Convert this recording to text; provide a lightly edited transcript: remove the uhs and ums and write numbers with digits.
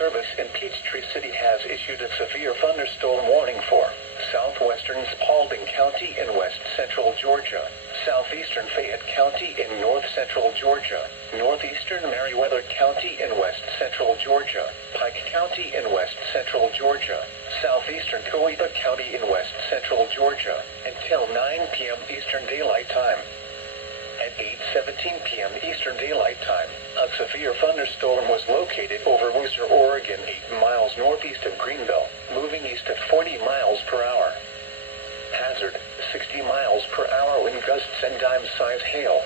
Service in Peachtree City has issued a severe thunderstorm warning for southwestern Spalding County in west central Georgia, southeastern Fayette County in north central Georgia, northeastern Meriwether County in west central Georgia, Pike County in west central Georgia, southeastern Coahuila County in west central Georgia, until 9 p.m. Eastern Daylight Time. At 8:17 p.m. Eastern Daylight Time, a severe thunderstorm was located over Wooster, Oregon, 8 miles northeast of Greenville, moving east at 40 miles per hour. Hazard, 60 miles per hour wind gusts and dime-size hail.